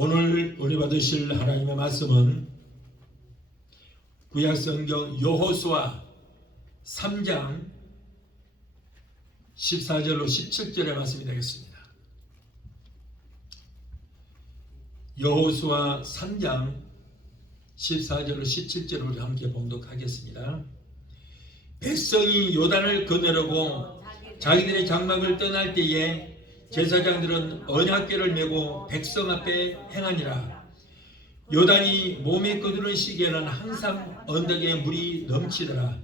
오늘 은혜 받으실 하나님의 말씀은 구약성경 여호수아 3장 14절로 17절의 말씀이 되겠습니다. 여호수아 3장 14절로 17절을 우리 함께 봉독하겠습니다. 백성이 요단을 건너려고 자기들의 장막을 떠날 때에 제사장들은 언약궤를 메고 백성 앞에 행하니라. 요단이 몸에 끄두는 시기에는 항상 언덕에 물이 넘치더라.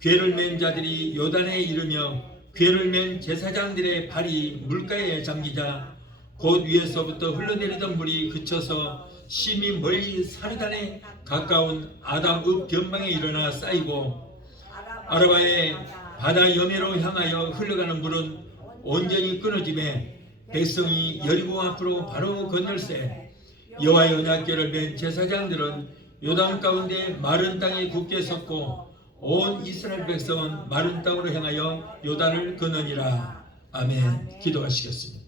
궤를 맨 자들이 요단에 이르며 궤를 맨 제사장들의 발이 물가에 잠기자 곧 위에서부터 흘러내리던 물이 그쳐서 심히 멀리 사르단에 가까운 아담읍 변방에 일어나 쌓이고 아라바의 바다 여매로 향하여 흘러가는 물은 온전히 끊어지매 백성이 여리고 앞으로 바로 건널세 여호와의 언약궤를 맨 제사장들은 요단 가운데 마른 땅에 굳게 섰고 온 이스라엘 백성은 마른 땅으로 향하여 요단을 건너니라. 아멘. 기도하시겠습니다.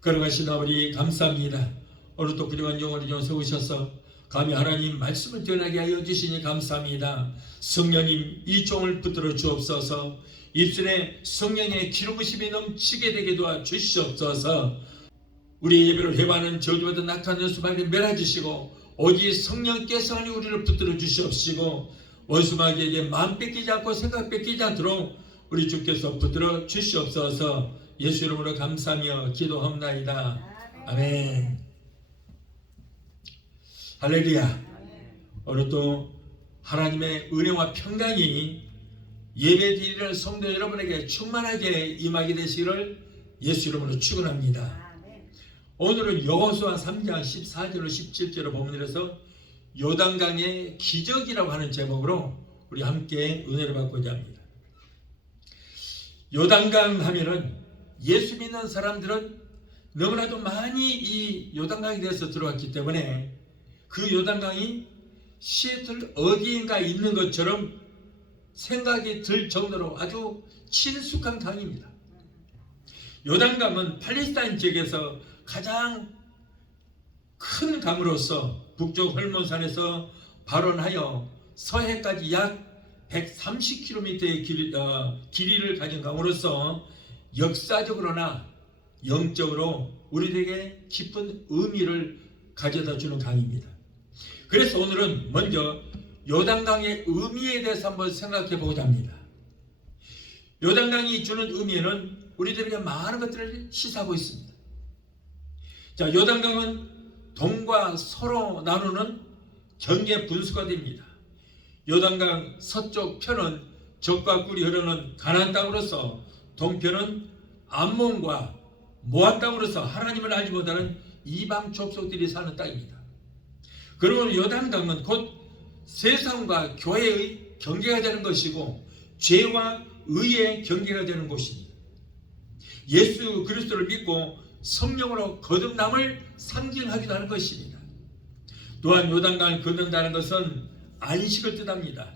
걸어가신 아버지 감사합니다. 오늘도 부족한 영혼을 좀 세우셔서 감히 하나님 말씀을 전하게 하여 주시니 감사합니다. 성령님 이 종을 붙들어 주옵소서. 입술에 성령의 기름부심이 넘치게 되게 도와주시옵소서. 우리의 예배를 회방하는 저주받은 낙한 원수마귀를 멸하주시고 오직 성령께서 하니 우리를 붙들어 주시옵시고 원수마귀에게 마음 뺏기지 않고 생각 뺏기지 않도록 우리 주께서 붙들어 주시옵소서. 예수 이름으로 감사하며 기도합나이다. 아멘. 할렐루야. 오늘 또 하나님의 은혜와 평강이 예배 드리는 성도 여러분에게 충만하게 임하게 되시기를 예수 이름으로 축원합니다. 오늘은 여호수아 3장 14절로 17절을 본문에서 요단강의 기적이라고 하는 제목으로 우리 함께 은혜를 받고자 합니다. 요단강 하면은 예수 믿는 사람들은 너무나도 많이 이 요단강에 대해서 들어왔기 때문에 그 요단강이 시애틀 어디인가 있는 것처럼 생각이 들 정도로 아주 친숙한 강입니다. 요단강은 팔레스타인 지역에서 가장 큰 강으로서 북쪽 헐몬산에서 발원하여 서해까지 약 130km의 길이를 가진 강으로서 역사적으로나 영적으로 우리에게 깊은 의미를 가져다 주는 강입니다. 그래서 오늘은 먼저 요단강의 의미에 대해서 한번 생각해 보고자 합니다. 요단강이 주는 의미는 우리들에게 많은 것들을 시사하고 있습니다. 자, 요단강은 동과 서로 나누는 경계 분수가 됩니다. 요단강 서쪽 편은 적과 꿀이 흐르는 가나안 땅으로서 동편은 암몬과 모압 땅으로서 하나님을 알지 못하는 이방 족속들이 사는 땅입니다. 그러면 요단강은 곧 세상과 교회의 경계가 되는 것이고 죄와 의의 경계가 되는 곳입니다. 예수 그리스도를 믿고 성령으로 거듭남을 상징하기도 하는 것입니다. 또한 요단강을 건넌다는 것은 안식을 뜻합니다.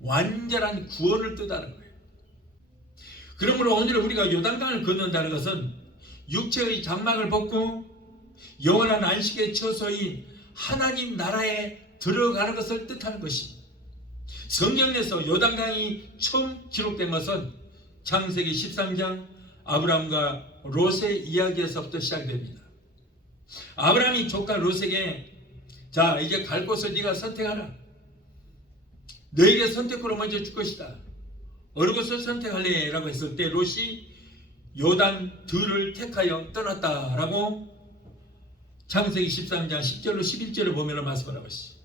완전한 구원을 뜻하는 거예요. 그러므로 오늘 우리가 요단강을 건넌다는 것은 육체의 장막을 벗고 영원한 안식의 처소인 하나님 나라에 들어가는 것을 뜻하는 것입니다. 성경에서 요단강이 처음 기록된 것은 창세기 13장 아브라함과 롯의 이야기에서부터 시작됩니다. 아브라함이 조카 롯에게 자 이제 갈 곳을 네가 선택하라. 너에게 선택으로 먼저 줄 것이다. 어느 곳을 선택할래? 라고 했을 때 롯이 요단 들을 택하여 떠났다라고 창세기 13장 10절로 11절을 보면 말씀을 하고 있습니다.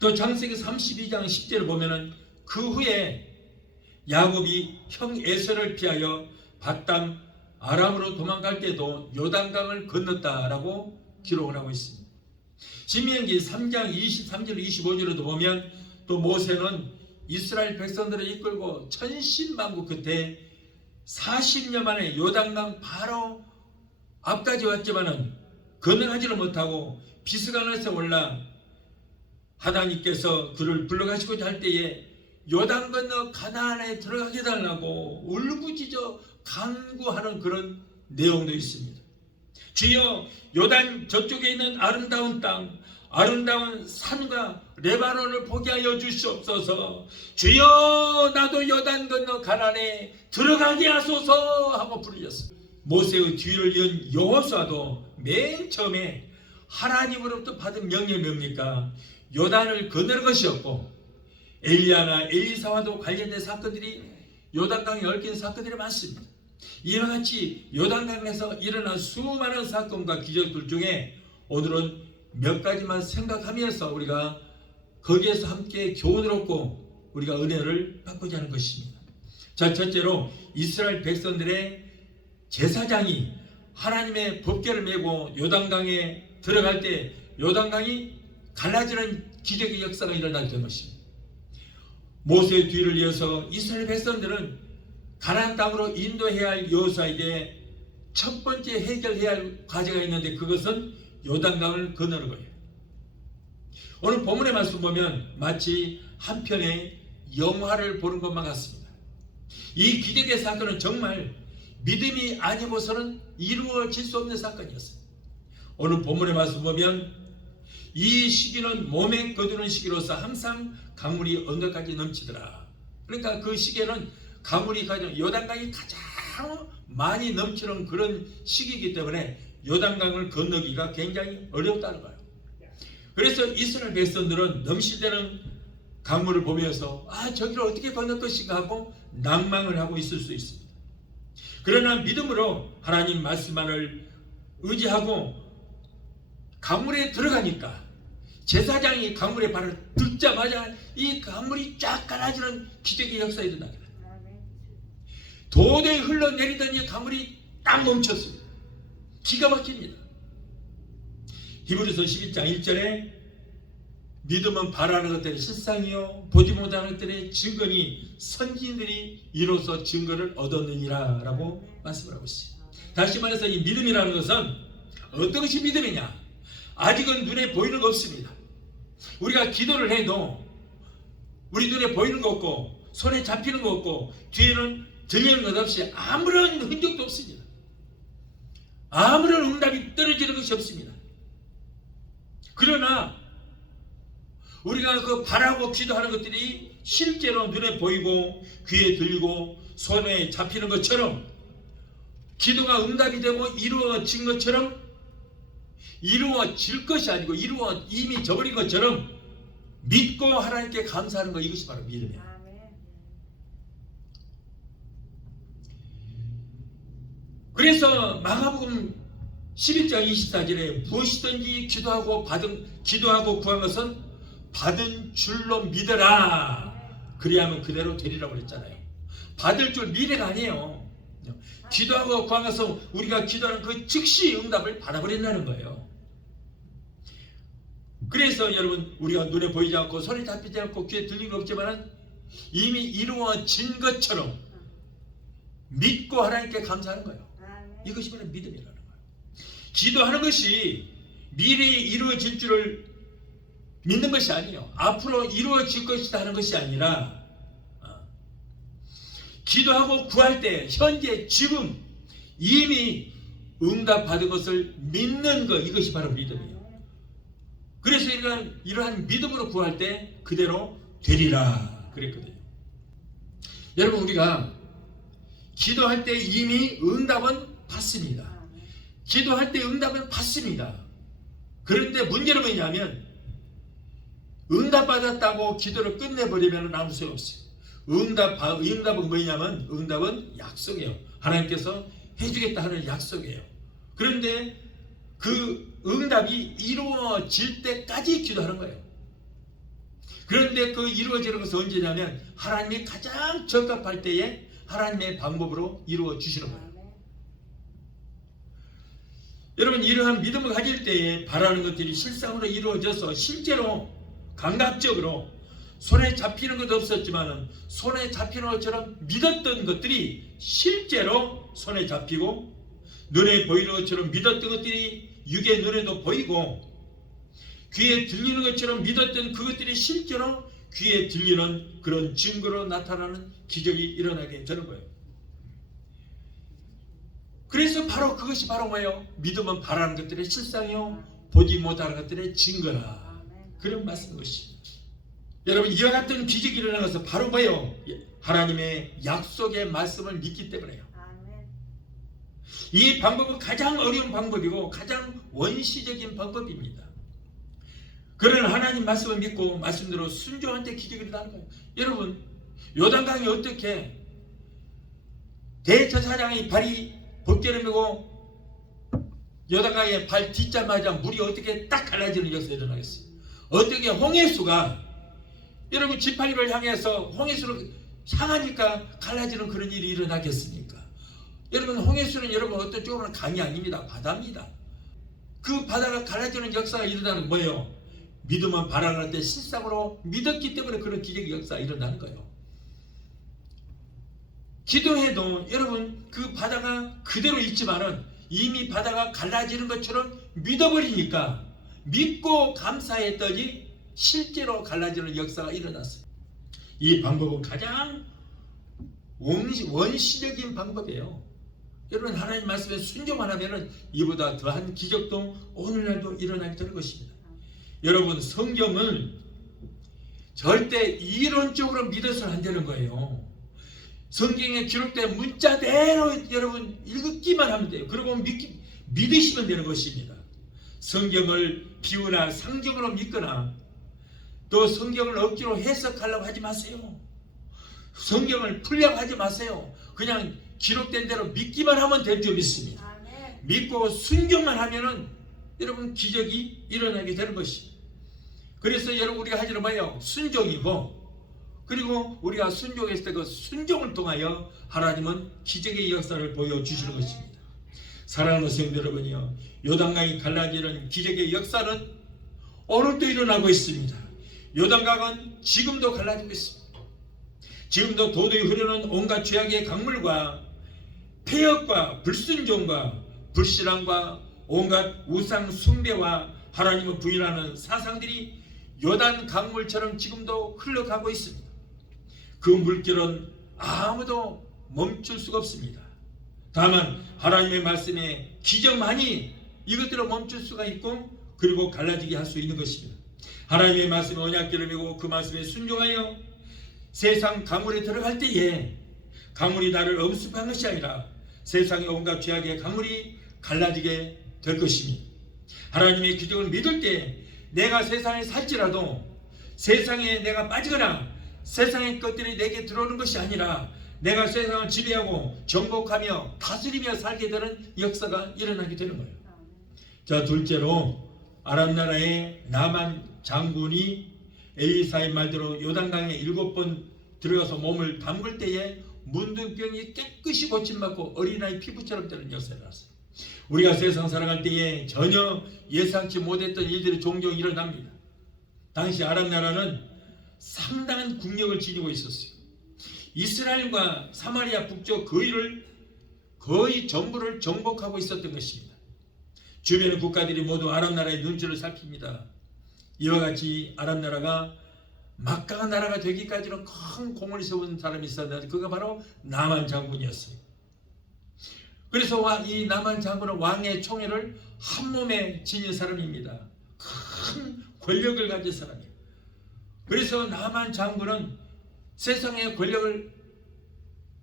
또 창세기 32장 10절을 보면 그 후에 야곱이 형 에서를 피하여 밧담 아람으로 도망갈 때도 요단강을 건넜다라고 기록을 하고 있습니다. 신명기 3장 23절 25절에도 보면 또 모세는 이스라엘 백성들을 이끌고 천신만고 끝에 40년 만에 요단강 바로 앞까지 왔지만은 건너가지를 못하고 비스가나에서 올라 하나님께서 그를 불러가시고자 할 때에 요단 건너 가나안에 들어가게 달라고 울부짖어 간구하는 그런 내용도 있습니다. 주여 요단 저쪽에 있는 아름다운 땅, 아름다운 산과 레바논을 보게 하여 주시옵소서. 주여 나도 요단 건너 가나안에 들어가게 하소서 하고 부르셨습니다. 모세의 뒤를 이은 여호수아도 맨 처음에 하나님으로부터 받은 명령이 뭡니까? 요단을 건너는 것이었고, 엘리야나 엘리사와도 관련된 사건들이 요단강에 얽힌 사건들이 많습니다. 이와 같이 요단강에서 일어난 수많은 사건과 기적들 중에 오늘은 몇 가지만 생각하면서 우리가 거기에서 함께 교훈을 얻고 우리가 은혜를 받고자 하는 것입니다. 자, 첫째로 이스라엘 백성들의 제사장이 하나님의 법궤를 메고 요단강에 들어갈 때 요단강이 갈라지는 기적의 역사가 일어나게 된 것입니다. 모세의 뒤를 이어서 이스라엘 백성들은 가나안 땅으로 인도해야 할 여호수아에게 첫 번째 해결해야 할 과제가 있는데 그것은 요단강을 건너는 거예요. 오늘 본문의 말씀 보면 마치 한 편의 영화를 보는 것만 같습니다. 이 기적의 사건은 정말 믿음이 아니고서는 이루어질 수 없는 사건이었어요. 오늘 본문의 말씀 보면 이 시기는 몸에 거두는 시기로서 항상 강물이 언덕까지 넘치더라. 그러니까 그 시기에는 강물이 가장 요단강이 가장 많이 넘치는 그런 시기이기 때문에 요단강을 건너기가 굉장히 어렵다는 거예요. 그래서 이스라엘 백성들은 넘치되는 강물을 보면서 저기를 어떻게 건널 것인가 하고 낭망을 하고 있을 수 있습니다. 그러나 믿음으로 하나님 말씀만을 의지하고 강물에 들어가니까 제사장이 강물에 발을 딛자마자 이 강물이 쫙 갈라지는 기적의 역사가 일어나게 됩니다. 도저히 흘러내리던 이 강물이 딱 멈췄습니다. 기가 막힙니다. 히브리서 11장 1절에 믿음은 바라는 것들의 실상이요 보지 못하는 것들의 증거니 선지인들이 이로써 증거를 얻었느니라 라고 말씀을 하고 있어요. 다시 말해서 이 믿음이라는 것은 어떤 것이 믿음이냐? 아직은 눈에 보이는 거 없습니다. 우리가 기도를 해도 우리 눈에 보이는 거 없고 손에 잡히는 거 없고 뒤에는 들리는 것 없이 아무런 흔적도 없습니다. 아무런 응답이 떨어지는 것이 없습니다. 그러나 우리가 그 바라고 기도하는 것들이 실제로 눈에 보이고 귀에 들리고 손에 잡히는 것처럼 기도가 응답이 되고 이루어진 것처럼 이루어질 것이 아니고 이미 저버린 것처럼 믿고 하나님께 감사하는 것, 이것이 바로 믿음이에요. 그래서 마가복음 11장 24절에 무엇이든지 기도하고 구한 것은 받은 줄로 믿어라. 그리하면 그대로 되리라고 그랬잖아요. 받을 줄 미래가 아니에요. 기도하고 구한 것은 우리가 기도하는 그 즉시 응답을 받아버린다는 거예요. 그래서 여러분 우리가 눈에 보이지 않고 손에 잡히지 않고 귀에 들리는 거 없지만 이미 이루어진 것처럼 믿고 하나님께 감사하는 거예요. 이것이 바로 믿음이라는 거예요. 기도하는 것이 미래에 이루어질 줄을 믿는 것이 아니에요. 앞으로 이루어질 것이다 하는 것이 아니라 기도하고 구할 때 현재 지금 이미 응답받은 것을 믿는 것, 이것이 바로 믿음이에요. 그래서 이러한 믿음으로 구할 때 그대로 되리라 그랬거든요. 여러분 우리가 기도할 때 이미 응답은 받습니다. 기도할 때 응답은 받습니다. 그런데 문제는 뭐냐면 응답받았다고 기도를 끝내버리면 아무 소용 없어요. 응답은 뭐냐면 응답은 약속이에요. 하나님께서 해주겠다 하는 약속이에요. 그런데 그 응답이 이루어질 때까지 기도하는 거예요. 그런데 그 이루어지는 것은 언제냐면 하나님이 가장 적합할 때에 하나님의 방법으로 이루어 주시는 거예요. 여러분 이러한 믿음을 가질 때에 바라는 것들이 실상으로 이루어져서 실제로 감각적으로 손에 잡히는 것도 없었지만 손에 잡히는 것처럼 믿었던 것들이 실제로 손에 잡히고 눈에 보이는 것처럼 믿었던 것들이 육의 눈에도 보이고 귀에 들리는 것처럼 믿었던 그것들이 실제로 귀에 들리는 그런 증거로 나타나는 기적이 일어나게 되는 거예요. 그래서 바로 그것이 바로 뭐예요? 믿음은 바라는 것들의 실상이요 보지 못하는 것들의 증거라. 그런 말씀인 것입니다. 여러분, 이와 같은 기적이 일어나는 것은 바로 뭐예요? 하나님의 약속의 말씀을 믿기 때문에요. 이 방법은 가장 어려운 방법이고 가장 원시적인 방법입니다. 그러나 하나님 말씀을 믿고 말씀대로 순종할 때 기적이 일어나는 거예요. 여러분, 요단강이 어떻게 대제사장의 발이 벗겨내고 요단강에 발 딛자마자 물이 어떻게 딱 갈라지는 역사가 일어나겠어요? 어떻게 홍해수가 여러분 지팡이를 향해서 홍해수를 향하니까 갈라지는 그런 일이 일어나겠습니까? 여러분, 홍해수는 여러분 어떤 쪽으로는 강이 아닙니다. 바다입니다. 그 바다가 갈라지는 역사가 일어나는 거예요. 믿음은 바라는 때 실상으로 믿었기 때문에 그런 기적의 역사가 일어나는 거예요. 기도해도 여러분 그 바다가 그대로 있지만은 이미 바다가 갈라지는 것처럼 믿어버리니까 믿고 감사했더니 실제로 갈라지는 역사가 일어났어요. 이 방법은 가장 원시적인 방법이에요. 여러분, 하나님 말씀에 순종만 하면은 이보다 더한 기적도 오늘날도 일어나게 되는 것입니다. 여러분, 성경은 절대 이론적으로 믿어서는 안 되는 거예요. 성경에 기록된 문자대로 여러분 읽기만 하면 돼요. 그리고 믿으시면 되는 것입니다. 성경을 비유나 상징으로 믿거나 또 성경을 억지로 해석하려고 하지 마세요. 성경을 풀려고 하지 마세요. 그냥 기록된 대로 믿기만 하면 될 줄 믿습니다. 믿고 순종만 하면은 여러분 기적이 일어나게 되는 것입니다. 그래서 여러분 우리가 하지는 뭐예요? 순종이고, 그리고 우리가 순종했을 때 그 순종을 통하여 하나님은 기적의 역사를 보여주시는 것입니다. 사랑하는 성도 여러분이요, 요단강이 갈라지는 기적의 역사는 오늘도 일어나고 있습니다. 요단강은 지금도 갈라지고 있습니다. 지금도 도도히 흐르는 온갖 죄악의 강물과 폐역과 불순종과 불신앙과 온갖 우상 숭배와 하나님을 부인하는 사상들이 요단 강물처럼 지금도 흘러가고 있습니다. 그 물결은 아무도 멈출 수가 없습니다. 다만 하나님의 말씀에 기적만이 이것들을 멈출 수가 있고 그리고 갈라지게 할 수 있는 것입니다. 하나님의 말씀에 언약궤를 메고 그 말씀에 순종하여 세상 강물에 들어갈 때에 강물이 나를 엄습한 것이 아니라 세상의 온갖 죄악의 강물이 갈라지게 될 것입니다. 하나님의 기적을 믿을 때 내가 세상에 살지라도 세상에 내가 빠지거나 세상의 것들이 내게 들어오는 것이 아니라 내가 세상을 지배하고 정복하며 다스리며 살게 되는 역사가 일어나게 되는 거예요. 자, 둘째로 아람 나라의 나만 장군이 엘리사의 말대로 요단강에 7번 들어가서 몸을 담글 때에 문둥병이 깨끗이 고침받고 어린아이 피부처럼 되는 역사가 일어났어요. 우리가 세상 살아갈 때에 전혀 예상치 못했던 일들이 종종 일어납니다. 당시 아람 나라는 상당한 국력을 지니고 있었어요. 이스라엘과 사마리아 북쪽 거의 전부를 정복하고 있었던 것입니다. 주변의 국가들이 모두 아람 나라의 눈치를 살핍니다. 이와 같이 아람 나라가 막강한 나라가 되기까지는 큰 공을 세운 사람이 있었는데 그가 바로 나만 장군이었어요. 그래서 이 나만 장군은 왕의 총애를 한 몸에 지닌 사람입니다. 큰 권력을 가진 사람이에요. 그래서 나만 장군은 세상의 권력을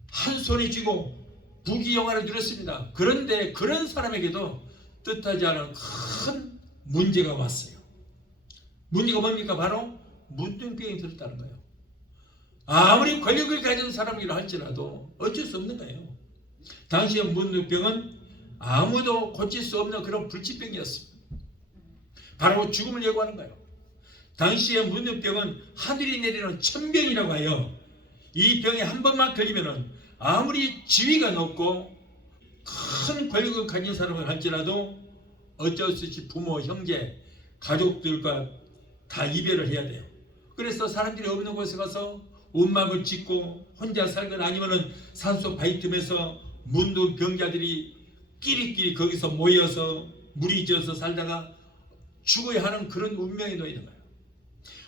한 손에 쥐고 부귀영화를 누렸습니다. 그런데 그런 사람에게도 뜻하지 않은 큰 문제가 왔어요. 문제가 뭡니까? 바로 문둥병이 들었다는 거예요. 아무리 권력을 가진 사람이라 할지라도 어쩔 수 없는 거예요. 당시의 문둥병은 아무도 고칠 수 없는 그런 불치병이었습니다. 바로 죽음을 예고하는 거예요. 당시의 문둥병은 하늘이 내리는 천병이라고 하여 이 병에 한 번만 걸리면 아무리 지위가 높고 큰 권력을 가진 사람을 할지라도 어쩔 수 없이 부모, 형제, 가족들과 다 이별을 해야 돼요. 그래서 사람들이 없는 곳에 가서 움막을 짓고 혼자 살거나 아니면은 산속 바위 틈에서 문둥병자들이 끼리끼리 거기서 모여서 무리지어서 살다가 죽어야 하는 그런 운명에 놓여 있는 거예요.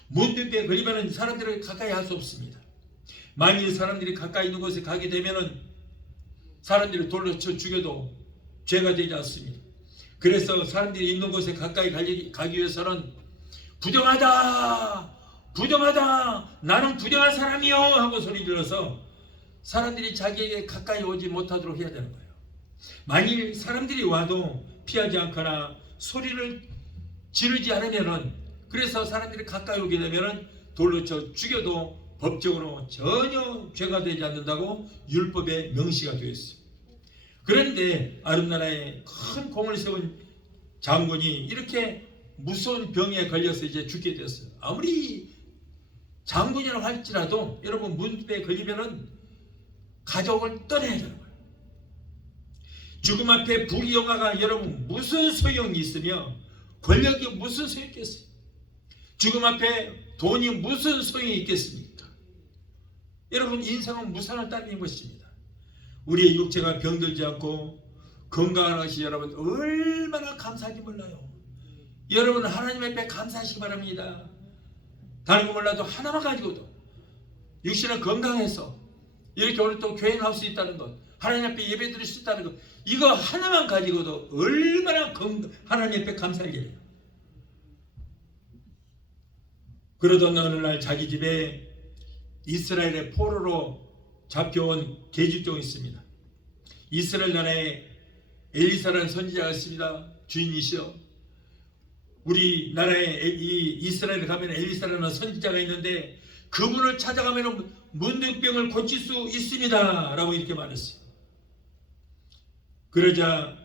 문둥병에 걸리면 사람들을 가까이 할 수 없습니다. 만일 사람들이 가까이 있는 곳에 가게 되면은 사람들이 돌로 쳐 죽여도 죄가 되지 않습니다. 그래서 사람들이 있는 곳에 가까이 가기 위해서는 부정하다, 부정하다, 나는 부정한 사람이요 하고 소리 질러서 사람들이 자기에게 가까이 오지 못하도록 해야 되는 거예요. 만일 사람들이 와도 피하지 않거나 소리를 지르지 않으면은, 그래서 사람들이 가까이 오게 되면은 돌로 쳐 죽여도 법적으로 전혀 죄가 되지 않는다고 율법에 명시가 되어 있습니다. 그런데 아름나라에 큰 공을 세운 장군이 이렇게 무서운 병에 걸려서 이제 죽게 되었어요. 아무리 장군이라고 할지라도 여러분 문병에 걸리면은 가족을 떠나야 되는 거예요. 죽음 앞에 부귀영화가 여러분 무슨 소용이 있으며 권력이 무슨 소용이 있겠어요? 죽음 앞에 돈이 무슨 소용이 있겠습니까? 여러분 인생은 무상을 따르는 것입니다. 우리의 육체가 병들지 않고 건강한 것이 여러분 얼마나 감사한지 몰라요. 여러분 하나님 앞에 감사하시기 바랍니다. 다른 거 몰라도 하나만 가지고도 육신은 건강해서 이렇게 오늘 또 교회 나올 수 있다는 것, 하나님 앞에 예배 드릴 수 있다는 것, 이거 하나만 가지고도 얼마나 하나님 앞에 감사할 일이에요. 그러던 어느 날 자기 집에 이스라엘의 포로로 잡혀온 계집종이 있습니다. 이스라엘 나라에 엘리사라는 선지자가 있습니다. 주인이시여. 우리나라에 이 이스라엘에 가면 엘리사라는 선지자가 있는데 그분을 찾아가면 문둥병을 고칠 수 있습니다 라고 이렇게 말했어요. 그러자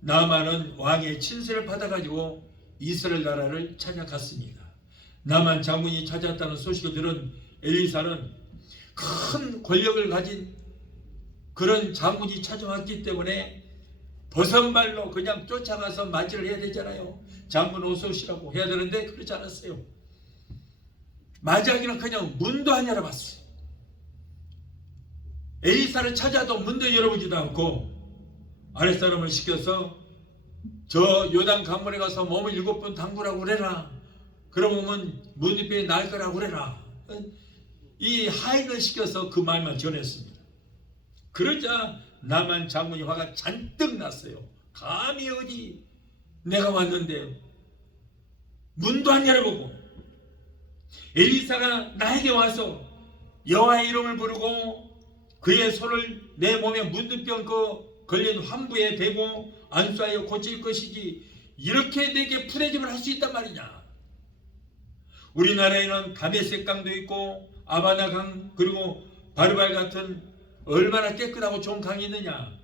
나만은 왕의 친세를 받아가지고 이스라엘 나라를 찾아갔습니다. 나만 장군이 찾아왔다는 소식을 들은 엘리사는 큰 권력을 가진 그런 장군이 찾아왔기 때문에 버선발로 그냥 쫓아가서 맞이를 해야 되잖아요. 장군 어서 오시라고 해야 되는데 그렇지 않았어요. 맞이하기는 그냥 문도 안 열어봤어요. 엘리사를 찾아도 문도 열어보지도 않고 아랫사람을 시켜서 저 요단 강물에 가서 몸을 7번 담그라고 그래라. 그러면 문둥병이 날 거라고 그래라. 이 하인을 시켜서 그 말만 전했습니다. 그러자 나만 장군이 화가 잔뜩 났어요. 감히 어디 내가 왔는데 문도 안 열어보고 엘리사가 나에게 와서 여호와의 이름을 부르고 그의 손을 내 몸에 문둥병 걸린 환부에 대고 안수하여 고칠 것이지 이렇게 내게 푸대접을 할 수 있단 말이냐. 우리나라에는 다메섹 강도 있고 아바나 강 그리고 바르발 같은 얼마나 깨끗하고 좋은 강이 있느냐.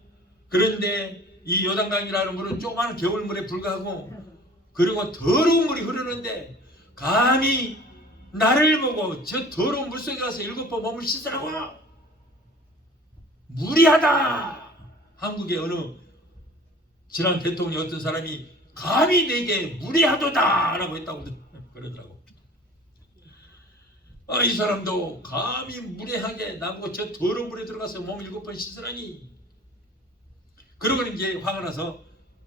그런데 이 요단강이라는 물은 조그마한 겨울물에 불과하고 그리고 더러운 물이 흐르는데 감히 나를 보고 저 더러운 물속에 가서 7번 몸을 씻으라고. 무리하다. 한국의 어느 지난 대통령 어떤 사람이 감히 내게 무리하도다 라고 했다고 그러더라고. 이 사람도 감히 무례하게 나보고 저 더러운 물에 들어가서 몸 7번 씻으라니. 그러고 이제 화가 나서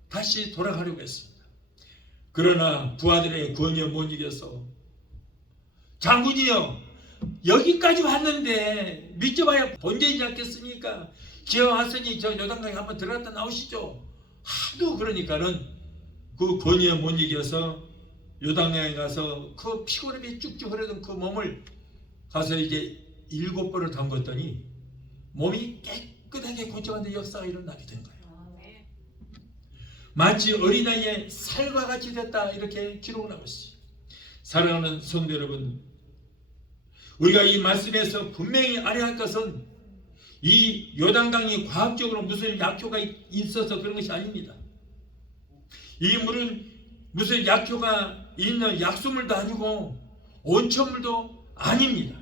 다시 돌아가려고 했습니다. 그러나 부하들의 권유에 못 이겨서 장군이요 여기까지 왔는데 믿져봐야 본전이지 않겠습니까? 기어 왔으니 저 요단강에 한번 들어갔다 나오시죠. 하도 그러니까는 그 권유에 못 이겨서 요단강에 가서 그 피곤함이 쭉쭉 흐르던 그 몸을 가서 이제 7번을 담궜더니 몸이 깨끗하게 고쳐가는 역사가 일어나게 된 거예요. 마치 어린아이의 살과 같이 됐다 이렇게 기록을 하고 있어요. 사랑하는 성도 여러분, 우리가 이 말씀에서 분명히 알아야 할 것은 이 요단강이 과학적으로 무슨 약효가 있어서 그런 것이 아닙니다. 이 물은 무슨 약효가 있는 약수물도 아니고 온천물도 아닙니다.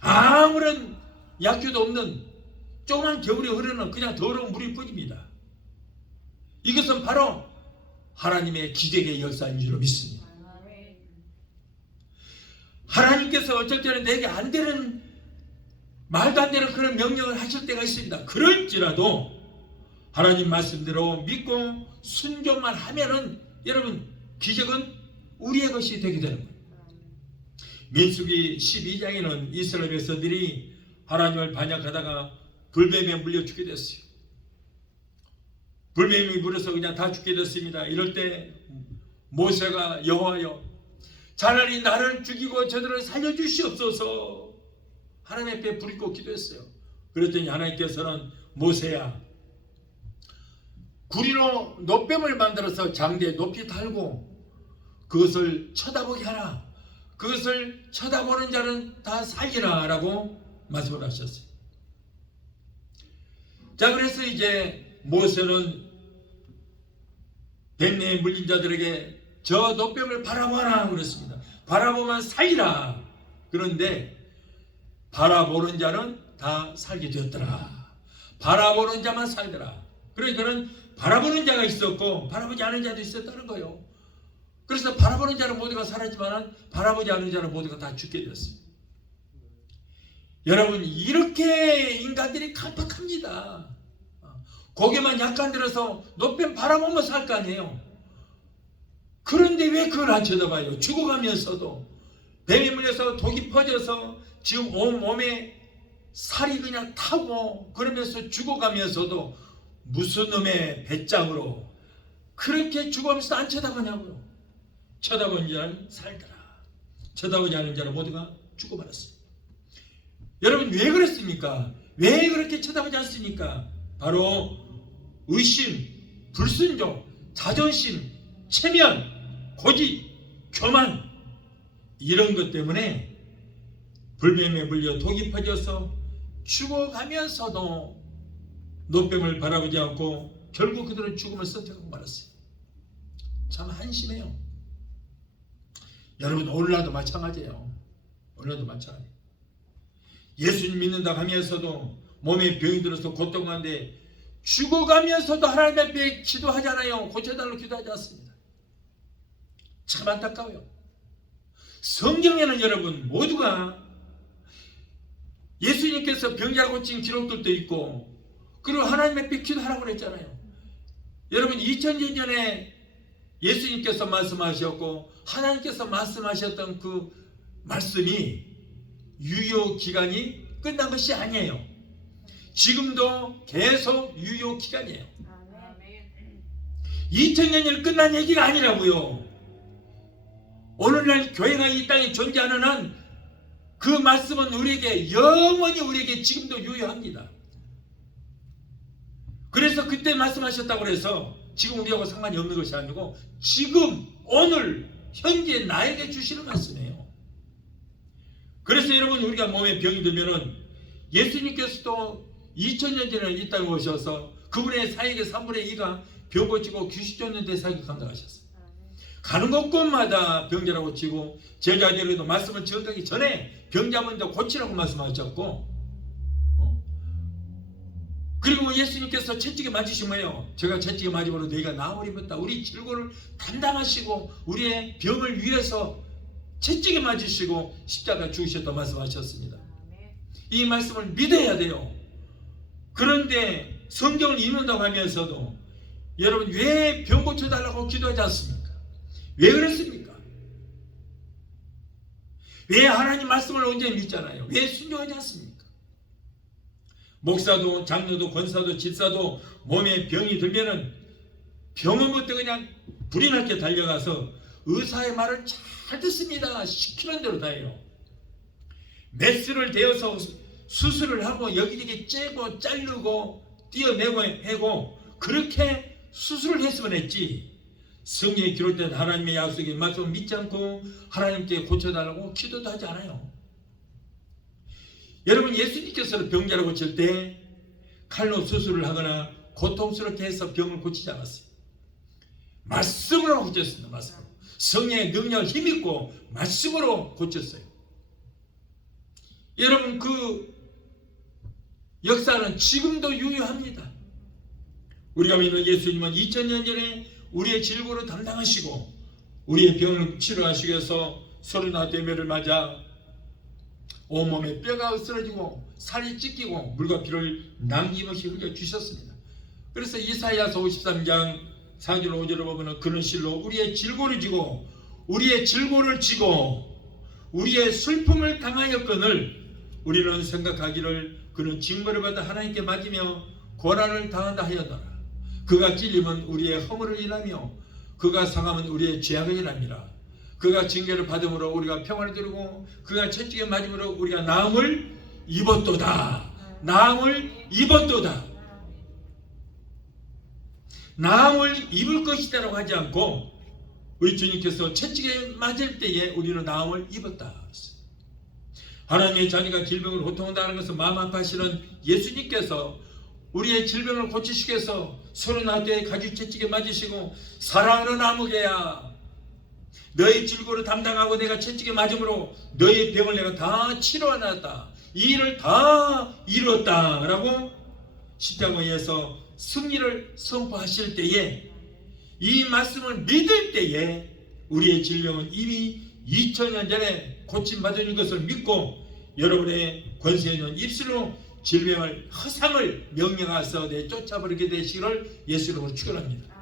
아무런 약효도 없는 조그만 겨울에 흐르는 그냥 더러운 물일 뿐입니다. 이것은 바로 하나님의 기적의 역사인 줄로 믿습니다. 하나님께서 어쩔 때는 내게 안 되는 말도 안 되는 그런 명령을 하실 때가 있습니다. 그럴지라도 하나님 말씀대로 믿고 순종만 하면은 여러분 기적은 우리의 것이 되게 되는 거예요. 민수기 12장에는 이스라엘 백성들이 하나님을 반역하다가 불뱀에 물려 죽게 됐어요. 불뱀이 물어서 그냥 다 죽게 됐습니다. 이럴 때 모세가 여호와여, 차라리 나를 죽이고 저들을 살려주시옵소서 하나님 앞에 부르짖고 기도했어요. 그랬더니 하나님께서는 모세야, 구리로 놋뱀을 만들어서 장대에 높이 달고 그것을 쳐다보게 하라. 그것을 쳐다보는 자는 다 살리라 라고 말씀을 하셨어요. 자, 그래서 이제 모세는 뱀에 물린 자들에게 저 놋뱀을 바라보라 그랬습니다. 바라보면 살리라. 그런데 바라보는 자는 다 살게 되었더라. 바라보는 자만 살더라. 그러니까는 바라보는 자가 있었고 바라보지 않은 자도 있었다는 거예요. 그래서 바라보는 자는 모두가 살았지만 바라보지 않은 자는 모두가 다 죽게 되었습니다. 여러분, 이렇게 인간들이 깜빡합니다. 고개만 약간 들어서 놋뱀 바라보면 살 거 아니에요. 그런데 왜 그걸 안 쳐다봐요? 죽어가면서도 뱀에 물려서 독이 퍼져서 지금 온몸에 살이 그냥 타고 그러면서 죽어가면서도 무슨 놈의 배짱으로 그렇게 죽어가면서 안 쳐다보냐고요. 쳐다보는 자는 살더라. 쳐다보지 않은 자는 모두가 죽어버렸습니다. 여러분, 왜 그랬습니까? 왜 그렇게 쳐다보지 않습니까? 바로 의심, 불순종, 자존심, 체면, 고집, 교만, 이런 것 때문에 불뱀에 물려 독이 퍼져서 죽어가면서도 놋뱀을 바라보지 않고 결국 그들은 죽음을 선택하고 말았어요. 참 한심해요. 여러분, 오늘날도 마찬가지예요. 오늘날도 마찬가지예요. 예수님 믿는다고 하면서도 몸에 병이 들어서 고통하는데 죽어가면서도 하나님 앞에 기도하잖아요. 고쳐달라고 기도하지 않습니다. 참 안타까워요. 성경에는 여러분 모두가 예수님께서 병자 고친 기록들도 있고 그리고 하나님 앞에 기도하라고 그랬잖아요. 여러분, 2000년 전에 예수님께서 말씀하셨고 하나님께서 말씀하셨던 그 말씀이 유효기간이 끝난 것이 아니에요. 지금도 계속 유효기간이에요. 2000년 전에 끝난 얘기가 아니라고요. 오늘날 교회가 이 땅에 존재하는 한 그 말씀은 우리에게 영원히 우리에게 지금도 유효합니다. 그래서 그때 말씀하셨다고 해서 지금 우리하고 상관이 없는 것이 아니고 지금 오늘 현재 나에게 주시는 말씀이에요. 그래서 여러분, 우리가 몸에 병이 들면은 예수님께서도 2000년 전에 이 땅에 오셔서 그분의 사역의 3분의 2가 병 고치고 귀신 쫓는 데 사역을 감당하셨어요. 가는 곳곳마다 병자라고 고치고 제자들에게도 말씀을 전하기 전에 병자 먼저 고치라고 말씀하셨고, 그리고 예수님께서 채찍에 맞으신 거예요. 제가 채찍에 맞으므로 너희가 나음을 입었다. 우리 질고를 담당하시고 우리의 병을 위해서 채찍에 맞으시고 십자가 죽으셨다고 말씀하셨습니다. 이 말씀을 믿어야 돼요. 그런데 성경을 읽는다고 하면서도 여러분, 왜 병 고쳐달라고 기도하지 않습니까? 왜 그렇습니까? 왜 하나님 말씀을 온전히 믿잖아요. 왜 순종하지 않습니까? 목사도 장로도 권사도 집사도 몸에 병이 들면은 병원부터 그냥 불이 나게 달려가서 의사의 말을 잘 듣습니다. 시키는 대로 다 해요. 메스를 대어서 수술을 하고 여기저기 째고 자르고 띄어내고 해고 그렇게 수술을 했으면 했지, 성경에 기록된 하나님의 약속의 말씀을 믿지 않고 하나님께 고쳐달라고 기도도 하지 않아요. 여러분, 예수님께서는 병자를 고칠 때 칼로 수술을 하거나 고통스럽게 해서 병을 고치지 않았어요. 말씀으로 고쳤습니다. 말씀으로. 성령의 능력, 힘있고 말씀으로 고쳤어요. 여러분, 그 역사는 지금도 유효합니다. 우리가 믿는 예수님은 2000년 전에 우리의 질고를 담당하시고 우리의 병을 치료하시기 위해서 39대매를 맞아 온몸에 뼈가 으스러지고 살이 찢기고 물과 피를 남김없이 흘려주셨습니다. 그래서 이사야서 53장 4절 5절을 보면 그는 실로 우리의 질고를 지고 우리의 질고를 지고 우리의 슬픔을 당하였거늘 우리는 생각하기를 그는 징벌을 받아 하나님께 맞으며 고난을 당한다 하였더라. 그가 찔리면 우리의 허물을 인하며 그가 상하면 우리의 죄악을 인합니다. 그가 징계를 받음으로 우리가 평안을 누리고 그가 채찍에 맞음으로 우리가 나음을 입었도다. 나음을 입었도다. 나음을 입을 것이다라고 하지 않고 우리 주님께서 채찍에 맞을 때에 우리는 나음을 입었다. 하나님의 자녀가 질병을 고통한다는 것은 마음 아파하시는 예수님께서 우리의 질병을 고치시기 위해서 39대의 가죽 채찍에 맞으시고 사랑하는 아무개야 너의 질고를 담당하고 내가 채찍에 맞음으로 너의 병을 내가 다 치료하였다. 이 일을 다 이루었다 라고 십자가에서 승리를 선포하실 때에 이 말씀을 믿을 때에 우리의 질병은 이미 2000년 전에 고침받은 것을 믿고 여러분의 권세 있는 입술로 질병을 허상을 명령하서 쫓아버리게 되시기를 예수 이름으로 축원합니다.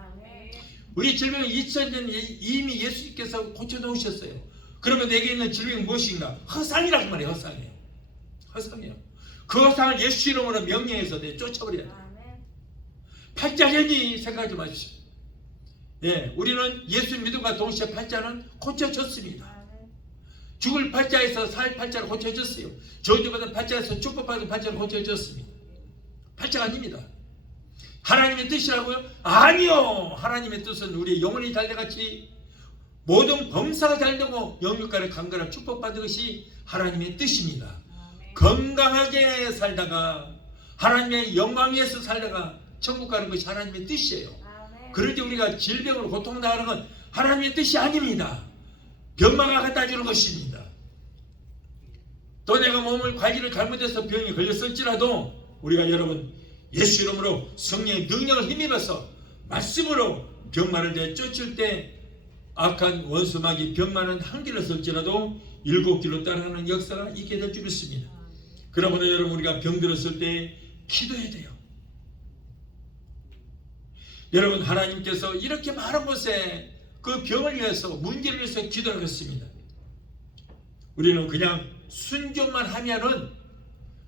우리 질병은 2000년 전에 이미 예수님께서 고쳐놓으셨어요. 그러면 내게 있는 질병이 무엇인가? 허상이라고 말해요. 허상이에요. 허상이에요. 그 허상을 예수 이름으로 명령해서 쫓아버려야 돼요. 팔자견이 생각하지 마십시오. 예, 우리는 예수 믿음과 동시에 팔자는 고쳐졌습니다. 죽을 팔자에서 살 팔자로 고쳐졌어요. 저주받은 팔자에서 축복받은 팔자로 고쳐졌습니다. 팔자가 아닙니다. 하나님의 뜻이라고요? 아니요. 하나님의 뜻은 우리의 영혼이 잘돼같이 모든 범사가 잘되고 영육간의 강건한 축복받은 것이 하나님의 뜻입니다. 건강하게 살다가 하나님의 영광 위에서 살다가 천국 가는 것이 하나님의 뜻이에요. 그런데 우리가 질병으로 고통당하는 건 하나님의 뜻이 아닙니다. 병마가 갖다 주는 것입니다. 또 내가 몸을 관리를 잘못해서 병에 걸렸을지라도 우리가 여러분 예수 이름으로 성령의 능력을 힘입어서 말씀으로 병마를 내쫓을 때 악한 원수마귀 병마는 한 길로 설지라도 7길로 따라가는 역사가 있게 될 줄 믿습니다. 그러므로 여러분 우리가 병들었을 때 기도해야 돼요. 여러분 하나님께서 이렇게 많은 곳에 그 병을 위해서 문제를 위해서 기도를 했습니다. 우리는 그냥 순종만 하면은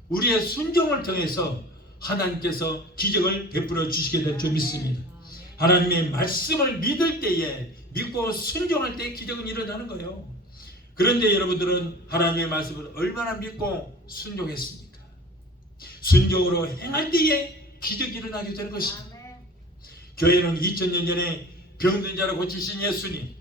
우리의 순종을 통해서 하나님께서 기적을 베풀어 주시게 될 줄 믿습니다. 하나님의 말씀을 믿을 때에 믿고 순종할 때 기적은 일어나는 거예요. 그런데 여러분들은 하나님의 말씀을 얼마나 믿고 순종했습니까? 순종으로 행할 때에 기적이 일어나게 되는 것입니다. 교회는 2000년 전에 병든 자를 고치신 예수님,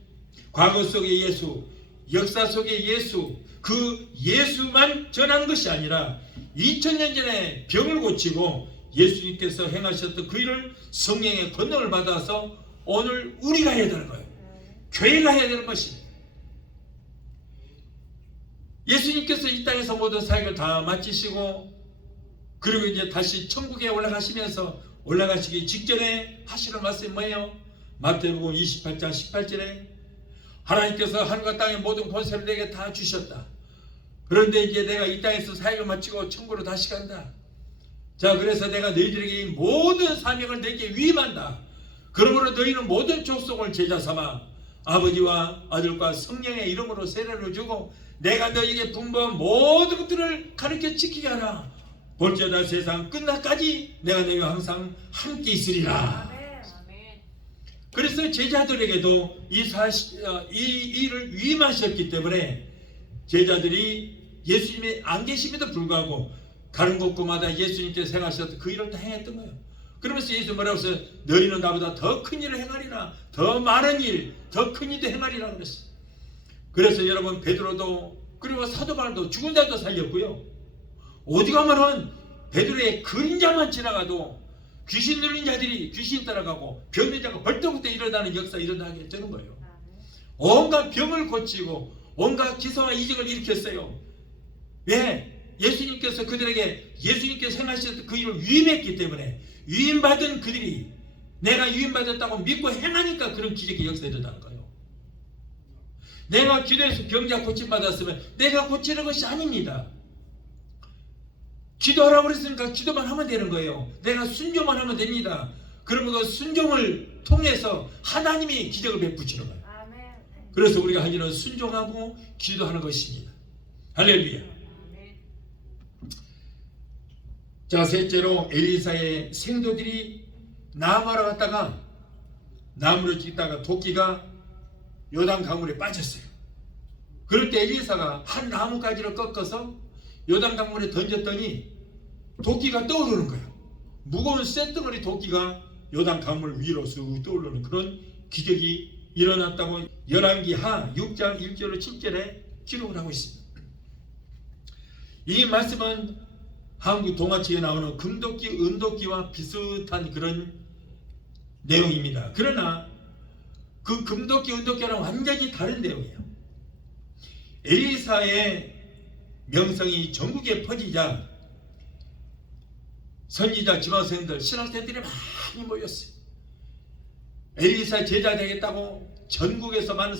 과거 속의 예수, 역사 속의 예수, 그 예수만 전하는 것이 아니라 2000년 전에 병을 고치고 예수님께서 행하셨던 그 일을 성령의 권능을 받아서 오늘 우리가 해야 되는 거예요. 교회가 해야 되는 것입니다. 예수님께서 이 땅에서 모든 사역을 다 마치시고 그리고 이제 다시 천국에 올라가시면서 올라가시기 직전에 하시는 말씀이 뭐예요? 마태복음 28장 18절에 하나님께서 하늘과 땅의 모든 권세를 내게 다 주셨다. 그런데 이제 내가 이 땅에서 사역을 마치고 천국으로 다시 간다. 자, 그래서 내가 너희들에게 이 모든 사명을 내게 위임한다. 그러므로 너희는 모든 족속을 제자 삼아 아버지와 아들과 성령의 이름으로 세례를 주고 내가 너희에게 분부한 모든 것들을 가르쳐 지키게 하라. 볼지어다 세상 끝날까지 내가 너희와 항상 함께 있으리라. 그래서 제자들에게도 이 일을 위임하셨기 때문에 제자들이 예수님이 안 계심에도 불구하고 가는 곳곳마다 예수님께서 행하셨던 그 일을 다 행했던 거예요. 그러면서 예수 뭐라고 했어요? 너희는 나보다 더 큰 일을 행하리라. 더 많은 일, 더 큰 일도 행하리라 그랬어요. 그래서 여러분 베드로도 그리고 사도 바울도 죽은 자도 살렸고요. 어디 가면은 베드로의 그림자만 지나가도 귀신 들린 자들이 귀신 따라가고 병든 자가 벌떡부터 일어나는 역사 일어나게 되는 거예요. 온갖 병을 고치고 온갖 기사와 이적을 일으켰어요. 왜? 예수님께서 그들에게 예수님께서 행하셨던 그 일을 위임했기 때문에 위임받은 그들이 내가 위임받았다고 믿고 행하니까 그런 기적의 역사가 일어나는 거예요. 내가 기도해서 병자 고침받았으면 내가 고치는 것이 아닙니다. 기도하라고 그랬으니까 기도만 하면 되는 거예요. 내가 순종만 하면 됩니다. 그러면 그 순종을 통해서 하나님이 기적을 베푸시는 거예요. 그래서 우리가 할 일은 순종하고 기도하는 것입니다. 할렐루야. 자, 셋째로 엘리사의 생도들이 나무하러 갔다가 나무를 찍다가 도끼가 요단 강물에 빠졌어요. 그럴 때 엘리사가 한 나뭇가지를 꺾어서 요단 강물에 던졌더니 도끼가 떠오르는 거예요. 무거운 쇳덩어리 도끼가 요단 강물 위로 쑥 떠오르는 그런 기적이 일어났다고 열왕기하 6장 1절로 7절에 기록을 하고 있습니다. 이 말씀은 한국 동화책에 나오는 금도끼, 은도끼와 비슷한 그런 내용입니다. 그러나 그 금도끼, 은도끼랑 완전히 다른 내용이에요. 엘리사의 명성이 전국에 퍼지자 선지자, 지망생들, 신학생들이 많이 모였어요. 엘리사 제자 되겠다고 전국에서 많은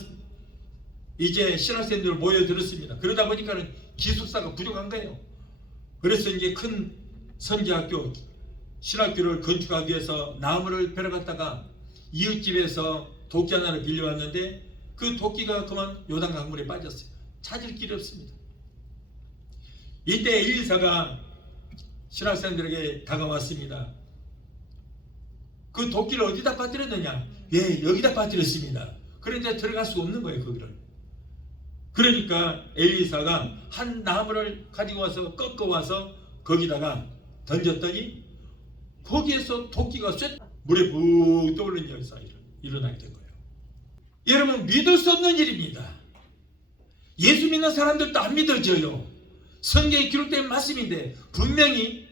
이제 신학생들을 모여들었습니다. 그러다 보니까는 기숙사가 부족한 거예요. 그래서 이제 큰 선지학교, 신학교를 건축하기 위해서 나무를 베러갔다가 이웃집에서 도끼 하나를 빌려왔는데 그 도끼가 그만 요단 강물에 빠졌어요. 찾을 길이 없습니다. 이때 엘리사가 신학생들에게 다가왔습니다. 그 도끼를 어디다 빠뜨렸느냐? 예, 여기다 빠뜨렸습니다. 그런데 들어갈 수 없는 거예요, 거기를. 그러니까 엘리사가 한 나무를 가지고 와서 꺾어와서 거기다가 던졌더니 거기에서 도끼가 쇳 물에 푹 떠오르는 역사가 일어나게 된 거예요. 여러분, 믿을 수 없는 일입니다. 예수 믿는 사람들도 안 믿어져요. 성경에 기록된 말씀인데 분명히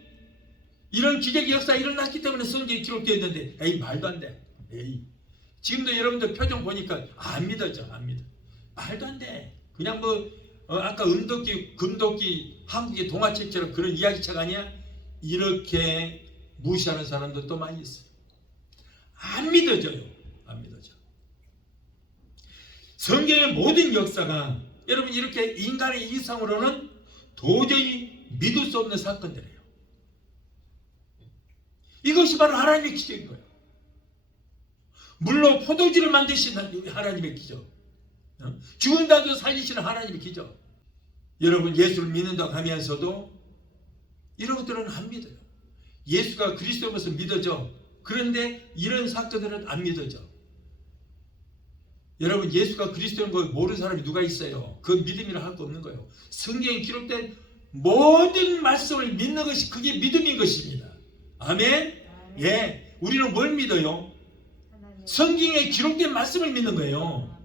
이런 기적의 역사가 일어났기 때문에 성경에 기록되어 있는데 에이, 말도 안 돼. 에이. 지금도 여러분들 표정 보니까 안 믿어져. 안 믿어. 말도 안 돼. 그냥 아까 은도끼, 금도끼, 한국의 동화책처럼 그런 이야기책 아니야? 이렇게 무시하는 사람들도 많이 있어요. 안 믿어져요. 안 믿어져. 성경의 모든 역사가 여러분 이렇게 인간의 이성으로는 도저히 믿을 수 없는 사건들이에요. 이것이 바로 하나님의 기적인 거예요. 물로 포도주를 만드시는 하나님의 기적, 죽은 자도 살리시는 하나님의 기적. 여러분 예수를 믿는다고 하면서도 이런 것들은 안 믿어요. 예수가 그리스도인 것을 믿어져. 그런데 이런 사건들은 안 믿어져. 여러분 예수가 그리스도인 걸 모르는 사람이 누가 있어요? 그 믿음이라 할 거 없는 거예요. 성경에 기록된 모든 말씀을 믿는 것이 그게 믿음인 것입니다. 아멘? 예, 우리는 뭘 믿어요? 성경에 기록된 말씀을 믿는 거예요.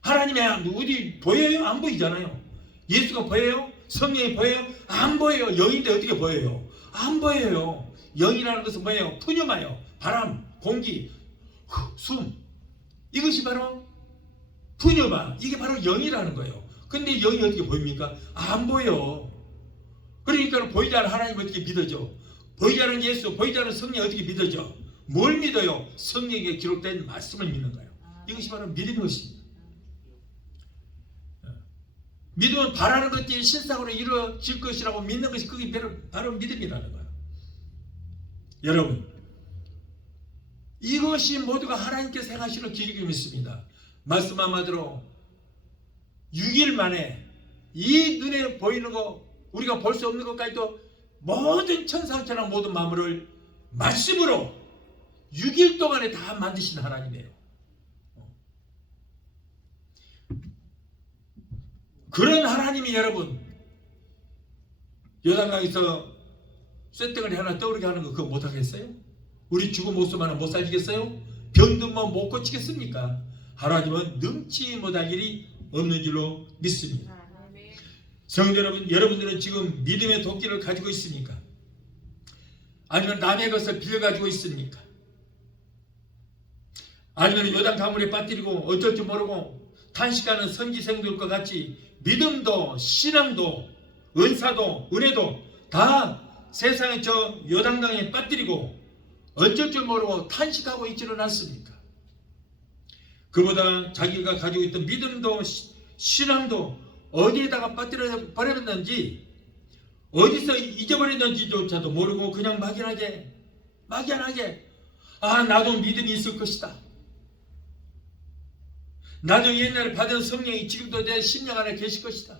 하나님의 어디 보여요? 안 보이잖아요. 예수가 보여요? 성령이 보여요? 안 보여요. 영인데 어떻게 보여요? 안 보여요. 영이라는 것은 뭐예요? 푸뉴마요. 바람, 공기, 숨. 이것이 바로 푸뉴마. 이게 바로 영이라는 거예요. 근데 영이 어떻게 보입니까? 안 보여. 그러니까 보이지 않는 하나님 어떻게 믿어져? 보이지 않는 예수, 보이지 않는 성령 어떻게 믿어져? 뭘 믿어요? 성경에 기록된 말씀을 믿는 거예요. 이것이 바로 믿음의 것입니다. 믿음은 바라는 것들이 실상으로 이루어질 것이라고 믿는 것이 그게 바로 믿음이라는 거예요. 여러분, 이것이 모두가 하나님께서 행하시는 기적이 믿습니다. 말씀 한마디로 6일 만에 이 눈에 보이는 거 우리가 볼 수 없는 것까지도 모든 천상천하 모든 만물을 말씀으로 6일 동안에 다 만드신 하나님이에요. 그런 하나님이 여러분 요단강에서 쇳덩어리 하나 떠오르게 하는 거 그거 못하겠어요? 우리 죽은 목숨 하나 못 살리겠어요? 병든 뭐 못 고치겠습니까? 하나님은 능치 못할 일이 없는 줄로 믿습니다. 성도 여러분, 여러분들은 지금 믿음의 도끼를 가지고 있습니까? 아니면 남의 것을 빌려가지고 있습니까? 아니면 요단 강물에 빠뜨리고 어쩔 줄 모르고 탄식하는 선지생들과 같이 믿음도 신앙도 은사도 은혜도 다 세상의 저 요단강에 빠뜨리고 어쩔 줄 모르고 탄식하고 있지는 않습니까? 그보다 자기가 가지고 있던 믿음도 신앙도 어디에다가 빠뜨려 버렸는지 어디서 잊어버렸는지조차도 모르고 그냥 막연하게 아 나도 믿음이 있을 것이다. 나도 옛날에 받은 성령이 지금도 내 심령 안에 계실 것이다.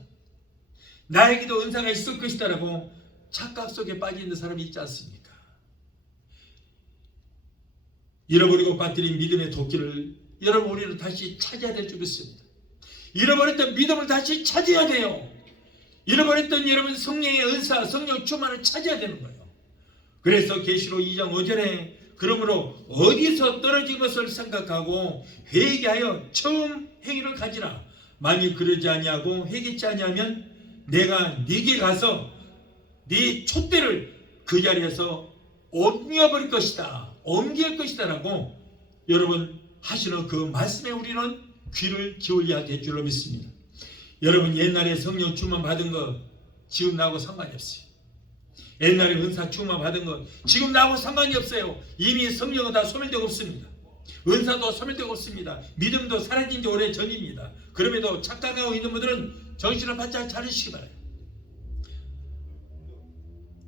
나에게도 은사가 있을 것이다 라고 착각 속에 빠져 있는 사람이 있지 않습니까? 잃어버리고 빠뜨린 믿음의 도끼를 여러분 우리는 다시 찾아야 될 줄 믿습니다. 잃어버렸던 믿음을 다시 찾아야 돼요. 잃어버렸던 여러분 성령의 은사, 성령 충만을 찾아야 되는 거예요. 그래서 계시록 2장 5절에 그러므로 어디서 떨어진 것을 생각하고 회개하여 처음 행위를 가지라. 만일 그러지 아니하고 회개치 아니하면 내가 네게 가서 네 촛대를 그 자리에서 옮겨버릴 것이다. 옮길 것이다 라고 여러분 하시는 그 말씀에 우리는 귀를 기울여야 될 줄로 믿습니다. 여러분 옛날에 성령 충만 받은 거 지금 나하고 상관이 없어요. 옛날에 은사 충만 받은 거 지금 나하고 상관이 없어요. 이미 성령은 다 소멸되고 없습니다. 은사도 소멸되고 없습니다. 믿음도 사라진 지 오래 전입니다. 그럼에도 착각하고 있는 분들은 정신을 바짝 차리시기 바라요.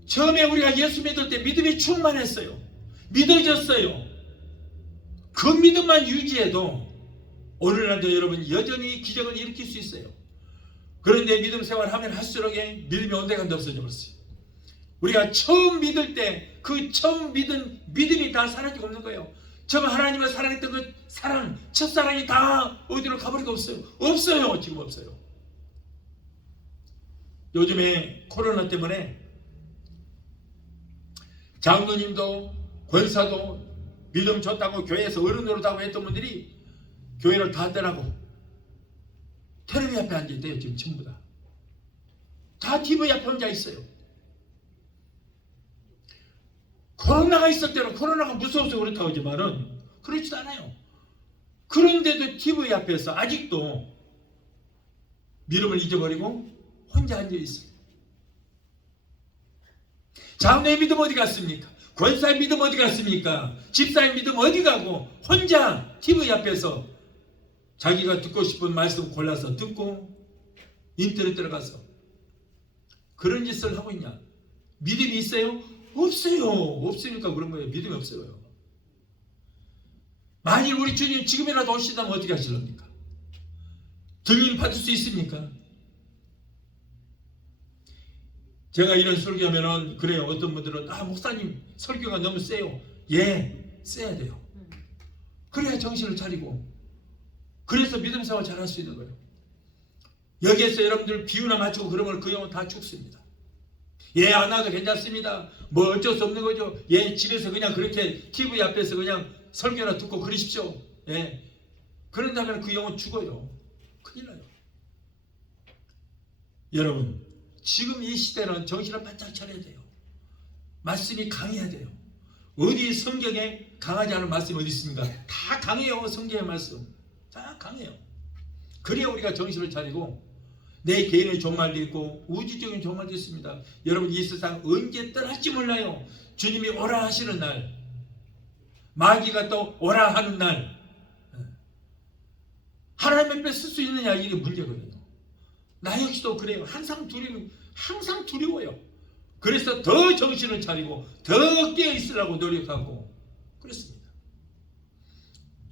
처음에 우리가 예수 믿을 때 믿음이 충만했어요. 믿어졌어요. 그 믿음만 유지해도 오늘날도 여러분 여전히 기적을 일으킬 수 있어요. 그런데 믿음 생활하면 할수록 믿음이 온데간데 없어져 버렸어요. 우리가 처음 믿을 때 그 처음 믿은 믿음이 다 사라지고 없는 거예요. 처음 하나님을 사랑했던 그 사랑, 첫사랑이 다 어디로 가버리고 없어요. 없어요. 지금 없어요. 요즘에 코로나 때문에 장로님도 권사도 믿음 줬다고 교회에서 어른 노릇하고 했던 분들이 교회를 다 떠나고 텔레비 앞에 앉아있대요. 지금 전부 다 TV 앞에 혼자 있어요. 코로나가 있을 때는 코로나가 무서워서 그렇다고 하지만은 그렇지도 않아요. 그런데도 TV 앞에서 아직도 믿음을 잊어버리고 혼자 앉아있어요. 장로의 믿음 어디 갔습니까? 권사의 믿음 어디 갔습니까? 집사의 믿음 어디 가고 혼자 TV 앞에서 자기가 듣고 싶은 말씀 골라서 듣고 인터넷 들어가서 그런 짓을 하고 있냐? 믿음이 있어요? 없어요. 없으니까 그런 거예요. 믿음이 없어요. 만일 우리 주님 지금이라도 오시다면 어떻게 하실랍니까? 등임 받을 수 있습니까? 제가 이런 설교하면은 그래요. 어떤 분들은 목사님 설교가 너무 세요. 예, 세야 돼요. 그래야 정신을 차리고 그래서 믿음 생활 잘할 수 있는 거예요. 여기에서 여러분들 비유나 맞추고 그러면 그 영혼 다 죽습니다. 예, 안 와도 괜찮습니다. 뭐 어쩔 수 없는 거죠. 예, 집에서 그냥 그렇게 TV 앞에서 그냥 설교나 듣고 그러십시오. 예, 그런다면 그 영혼 죽어요. 큰일 나요. 여러분 지금 이 시대는 정신을 바짝 차려야 돼요. 말씀이 강해야 돼요. 어디 성경에 강하지 않은 말씀이 어디 있습니까? 다 강해요. 성경의 말씀 다 강해요. 그래야 우리가 정신을 차리고 내 개인의 종말도 있고 우주적인 종말도 있습니다. 여러분 이 세상 언제 떠날지 몰라요. 주님이 오라 하시는 날, 마귀가 또 오라 하는 날, 하나님 앞에 쓸 수 있느냐 이게 문제거든요. 나 역시도 그래요. 항상 두려워요. 그래서 더 정신을 차리고 더 깨어 있으려고 노력하고 그렇습니다.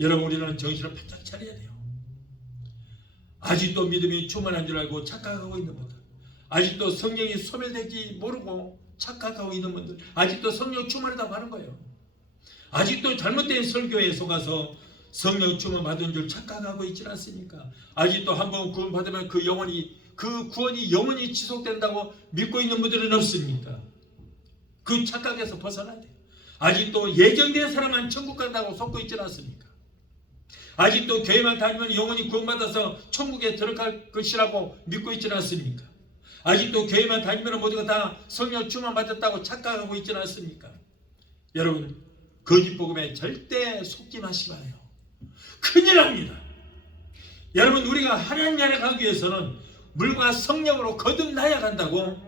여러분 우리는 정신을 바짝 차려야 돼요. 아직도 믿음이 충만한 줄 알고 착각하고 있는 분들, 아직도 성령이 소멸되지 모르고 착각하고 있는 분들, 아직도 성령 충만이라고 하는 거예요. 아직도 잘못된 설교에 속아서 성령 충만 받은 줄 착각하고 있지 않습니까? 아직도 한번 구원 받으면 그 구원이 영원히 지속된다고 믿고 있는 분들은 없습니까? 그 착각에서 벗어나야 돼요. 아직도 예정된 사람만 천국 간다고 속고 있지 않습니까? 아직도 교회만 다니면 영원히 구원받아서 천국에 들어갈 것이라고 믿고 있지 않습니까? 아직도 교회만 다니면 모두가 다 성령 충만 받았다고 착각하고 있지 않습니까? 여러분 거짓 복음에 절대 속지 마시기 바라요. 큰일 납니다. 여러분 우리가 하나님 나라에 가기 위해서는 물과 성령으로 거듭나야 한다고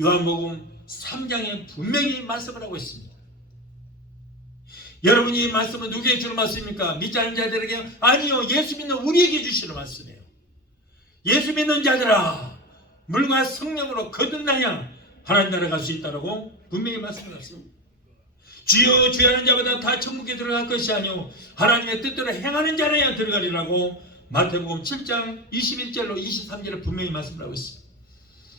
요한복음 3장에 분명히 말씀을 하고 있습니다. 여러분이 이 말씀은 누구에게 주는 말씀입니까? 믿지 않는 자들에게? 아니요, 예수 믿는 우리에게 주시는 말씀이에요. 예수 믿는 자들아 물과 성령으로 거듭나야 하나님 나라에 갈 수 있다고 분명히 말씀하셨습니다. 주여 주여 하는 자보다 다 천국에 들어갈 것이 아니요 하나님의 뜻대로 행하는 자라야 들어가리라고 마태복음 7장 21절로 23절에 분명히 말씀을 하고 있습니다.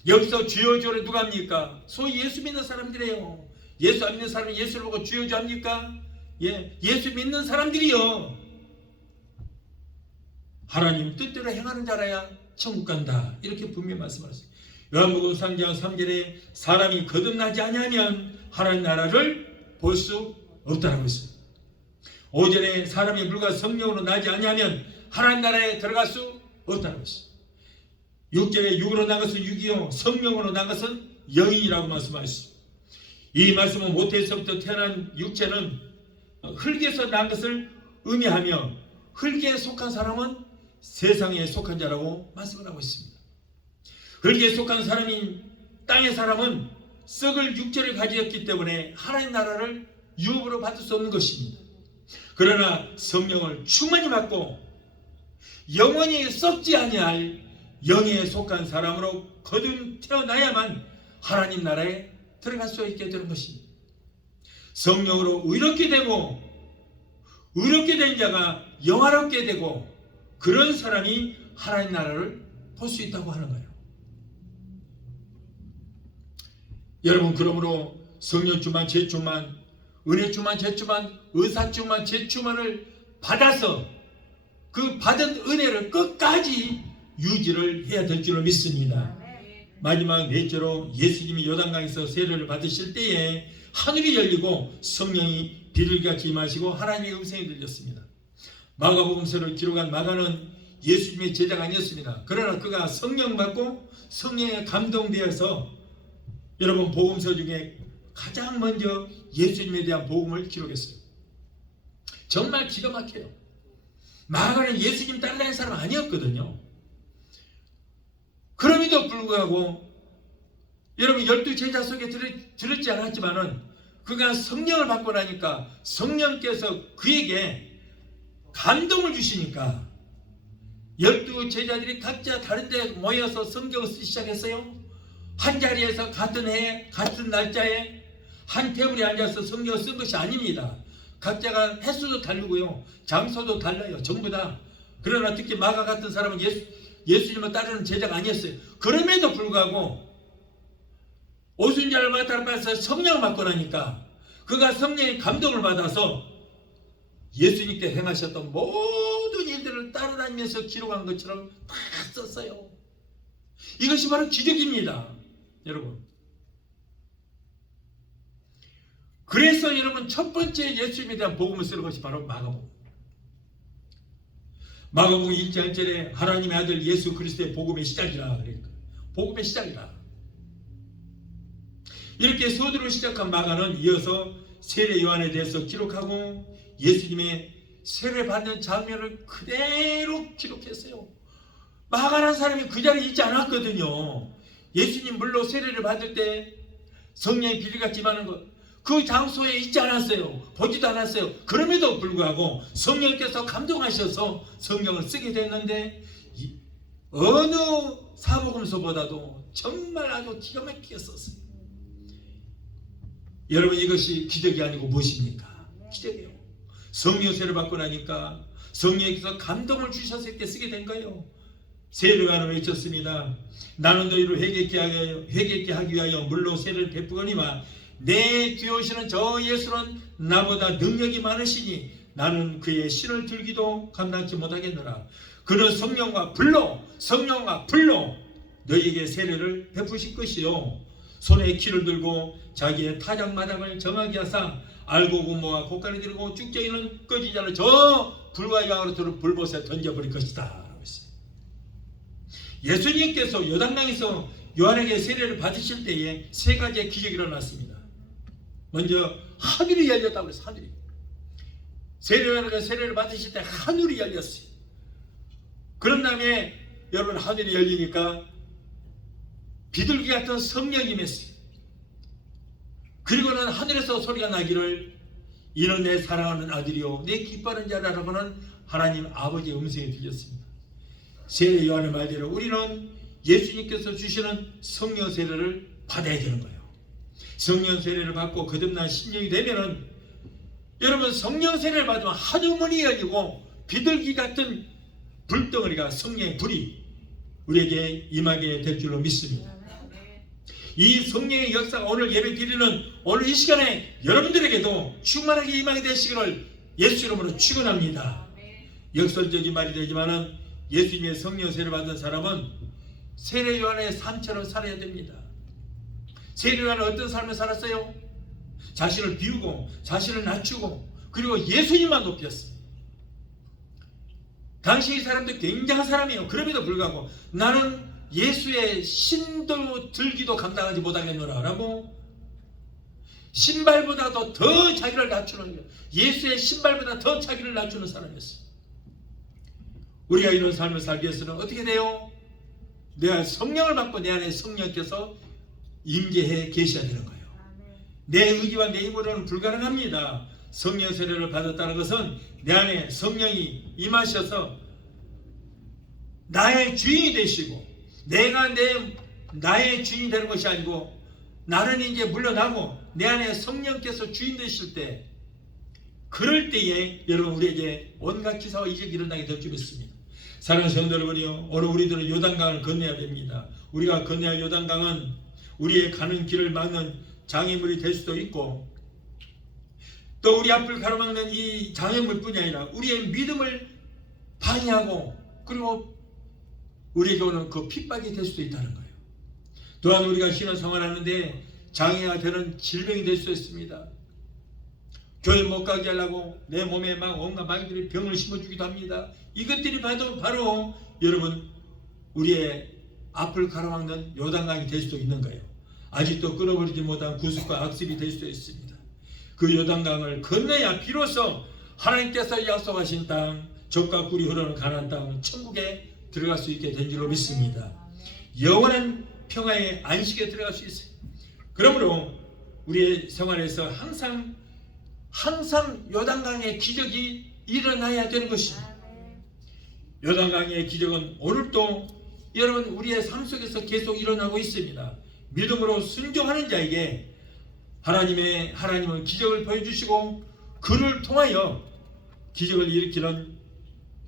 여기서 주여 주여를 누가 합니까? 소위 예수 믿는 사람들이에요. 예수 안 믿는 사람이 예수를 보고 주여 주여 합니까? 예수 믿는 사람들이요, 하나님 뜻대로 행하는 자라야 천국 간다, 이렇게 분명히 말씀하셨어요. 요한복음 3장 3절에 사람이 거듭나지 아니하면 하나님 나라를 볼 수 없다라고 했어요. 5절에 사람이 물과 성령으로 나지 아니하면 하나님 나라에 들어갈 수 없다라고 했어요. 6절에 육으로 난 것은 육이요 성령으로 난 것은 영이라고 말씀하셨어요. 이 말씀은 모태에서부터 태어난 육체는 흙에서 난 것을 의미하며, 흙에 속한 사람은 세상에 속한 자라고 말씀을 하고 있습니다. 흙에 속한 사람인 땅의 사람은 썩을 육체를 가지었기 때문에 하나님 나라를 유업으로 받을 수 없는 것입니다. 그러나 성령을 충만히 받고 영원히 썩지 아니할 영에 속한 사람으로 거듭 태어나야만 하나님 나라에 들어갈 수 있게 되는 것입니다. 성령으로 의롭게 되고, 의롭게 된 자가 영화롭게 되고, 그런 사람이 하나님 나라를 볼 수 있다고 하는 거예요. 여러분, 그러므로 성령주만, 제주만, 은혜주만, 제주만, 의사주만, 제주만을 받아서 그 받은 은혜를 끝까지 유지를 해야 될 줄로 믿습니다. 마지막 넷째로, 예수님이 요단강에서 세례를 받으실 때에 하늘이 열리고 성령이 비둘기같이 임하시고 하나님의 음성이 들렸습니다. 마가복음서를 기록한 마가는 예수님의 제자가 아니었습니다. 그러나 그가 성령 받고 성령에 감동되어서, 여러분, 복음서 중에 가장 먼저 예수님에 대한 복음을 기록했어요. 정말 기가 막혀요. 마가는 예수님 따라다니는 사람 아니었거든요. 그럼에도 불구하고 여러분, 12제자 속에 들었지 않았지만은 그가 성령을 받고 나니까 성령께서 그에게 감동을 주시니까 12제자들이 각자 다른 데 모여서 성경을 쓰기 시작했어요. 한 자리에서 같은 해 같은 날짜에 한 테이블에 앉아서 성경을 쓴 것이 아닙니다. 각자가 횟수도 다르고요, 장소도 달라요, 전부 다. 그러나 특히 마가 같은 사람은 예수님을 따르는 제자가 아니었어요. 그럼에도 불구하고 오순절을 맡아서 성령을 받고 나니까 그가 성령의 감동을 받아서 예수님께 행하셨던 모든 일들을 따라다니면서 기록한 것처럼 다 썼어요. 이것이 바로 기적입니다, 여러분. 그래서 여러분, 첫 번째 예수님에 대한 복음을 쓰는 것이 바로 마가복음. 마가복음 1장 1절에 하나님의 아들 예수 그리스도의 복음의 시작이라, 그러니까 복음의 시작이라. 이렇게 서두로 시작한 마가는 이어서 세례 요한에 대해서 기록하고 예수님의 세례 받는 장면을 그대로 기록했어요. 마가라는 사람이 그 자리에 있지 않았거든요. 예수님 물로 세례를 받을 때 성령의 비리같이 임하는 것, 그 장소에 있지 않았어요. 보지도 않았어요. 그럼에도 불구하고 성령께서 감동하셔서 성경을 쓰게 됐는데, 어느 사복음서보다도 정말 아주 기가 막히게 썼어요. 여러분, 이것이 기적이 아니고 무엇입니까? 기적이에요. 성령 세례를 받고 나니까 성령께서 감동을 주셔서 이렇게 쓰게 된 거예요. 세례요한은 외쳤습니다. 나는 너희를 회개케 하기 위하여 물로 세례를 베푸거니와 내 뒤에 오시는 저 예수는 나보다 능력이 많으시니 나는 그의 신을 들기도 감당치 못하겠노라. 그는 성령과 불로 너희에게 세례를 베푸실 것이요, 손에 키를 들고 자기의 타작마당을 정하게 하사 알고 공모와 곡간을 들고 쭉정이는 꺼지지 않을 저 불과 양으로 들은 불못에 던져버릴 것이다. 예수님께서 요단강에서 요한에게 세례를 받으실 때에 세 가지의 기적이 일어났습니다. 먼저 하늘이 열렸다고 그랬어요. 하늘이. 요한에게 세례를 받으실 때 하늘이 열렸어요. 그런 다음에 여러분, 하늘이 열리니까 비둘기 같은 성령이 임했어요. 그리고는 하늘에서 소리가 나기를 이는 내 사랑하는 아들이요 내 기뻐하는 자라고는 하나님 아버지의 음성이 들렸습니다. 세례 요한의 말대로 우리는 예수님께서 주시는 성령 세례를 받아야 되는 거예요. 성령 세례를 받고 거듭난 신령이 되면은, 여러분, 성령 세례를 받으면 하늘문이 열리고 비둘기 같은 불덩어리가, 성령의 불이 우리에게 임하게 될 줄로 믿습니다. 이 성령의 역사가 오늘 예배 드리는 오늘 이 시간에 여러분들에게도 충만하게 임하게 되시기를 예수 이름으로 축원합니다. 역설적인 말이 되지만은 예수님의 성령 세례를 받은 사람은 세례 요한의 삶처럼 살아야 됩니다. 세례 요한은 어떤 삶을 살았어요? 자신을 비우고 자신을 낮추고 그리고 예수님만 높였어요. 당시 이 사람도 굉장한 사람이에요. 그럼에도 불구하고 나는 예수의 신도 들기도 감당하지 못하겠노라 라고 신발보다도 더 자기를 낮추는 거예요. 예수의 신발보다 더 자기를 낮추는 사람이었어요. 우리가 이런 삶을 살기 위해서는 어떻게 돼요? 내가 성령을 받고 내 안에 성령께서 임재해 계셔야 되는 거예요. 내 의지와 내 힘으로는 불가능합니다. 성령 세례를 받았다는 것은 내 안에 성령이 임하셔서 나의 주인이 되시고 내가 나의 주인이 되는 것이 아니고 나는 이제 물러나고 내 안에 성령께서 주인 되실 때 그럴 때에 여러분 우리에게 온갖 기사와 이적이 일어나게 될 줄 믿습니다. 사랑하는 성도 여러분이요, 오늘 우리들은 요단강을 건너야 됩니다. 우리가 건너야 할 요단강은 우리의 가는 길을 막는 장애물이 될 수도 있고 또 우리 앞을 가로막는 이 장애물뿐이 아니라 우리의 믿음을 방해하고 그리고 우리에게 오는 그 핍박이 될 수도 있다는 거예요. 또한 우리가 신앙생활 하는데 장애가 되는 질병이 될 수 있습니다. 교회 못 가게 하려고 내 몸에 막 온갖 마귀들이 병을 심어주기도 합니다. 이것들이 바로 여러분 우리의 앞을 가로막는 요단강이 될 수도 있는 거예요. 아직도 끊어버리지 못한 구습과 악습이 될 수도 있습니다. 그 요단강을 건너야 비로소 하나님께서 약속하신 땅, 젖과 꿀이 흐르는 가나안 땅, 천국에 들어갈 수 있게 된 줄로 믿습니다. 영원한 평화의 안식에 들어갈 수 있어요. 그러므로 우리의 생활에서 항상 요단강의 기적이 일어나야 되는 것입니다. 요단강의 기적은 오늘도 여러분 우리의 삶 속에서 계속 일어나고 있습니다. 믿음으로 순종하는 자에게 하나님은 기적을 보여주시고 그를 통하여 기적을 일으키는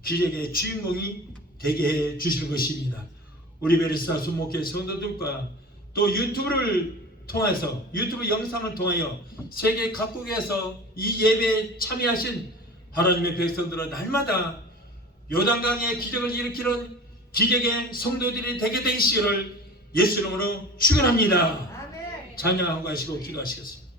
기적의 주인공이 되게 해 주시는 것입니다. 우리 베리스타 순목회 성도들과 또 유튜브 영상을 통하여 세계 각국에서 이 예배에 참여하신 하나님의 백성들은 날마다 요단강의 기적을 일으키는 기적의 성도들이 되게 되시기를 예수 이름으로 축원합니다. 찬양하고 가시고 기도하시겠습니다.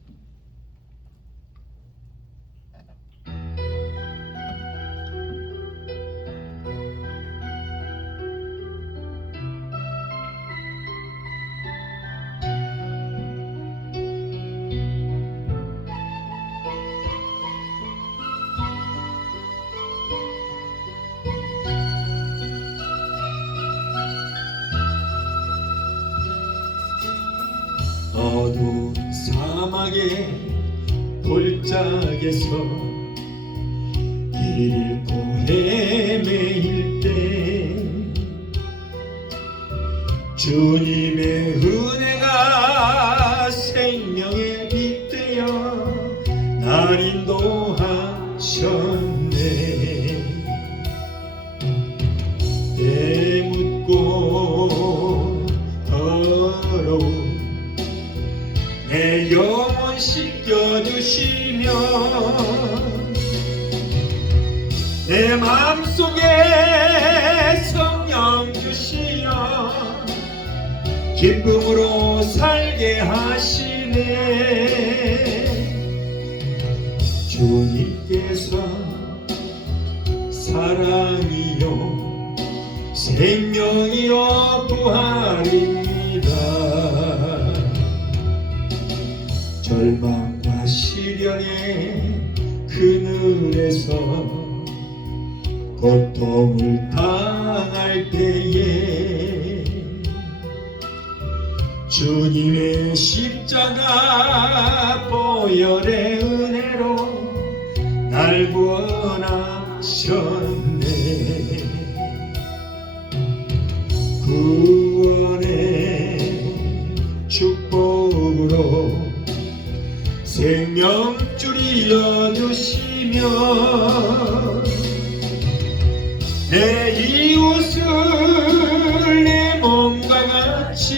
어두운 사막의 골짜기에서 길 잃고 헤매일 때 주님의 은혜가 생명의 빛 되어 날 인도하셨네. 때묻고 더러운 내 영혼 씻겨주시며 내 마음속에 성령 주시어 기쁨으로 살게 하시네. 주님께서 사랑이요 생명이요 부활입니다. 절망과 시련의 그늘에서 고통을 당할 때에 주님의 십자가 보혈의 은혜로 날 구원하셨네. 구원의 축복으로 생명줄이 이어주시며 내 이웃을 내 몸과 같이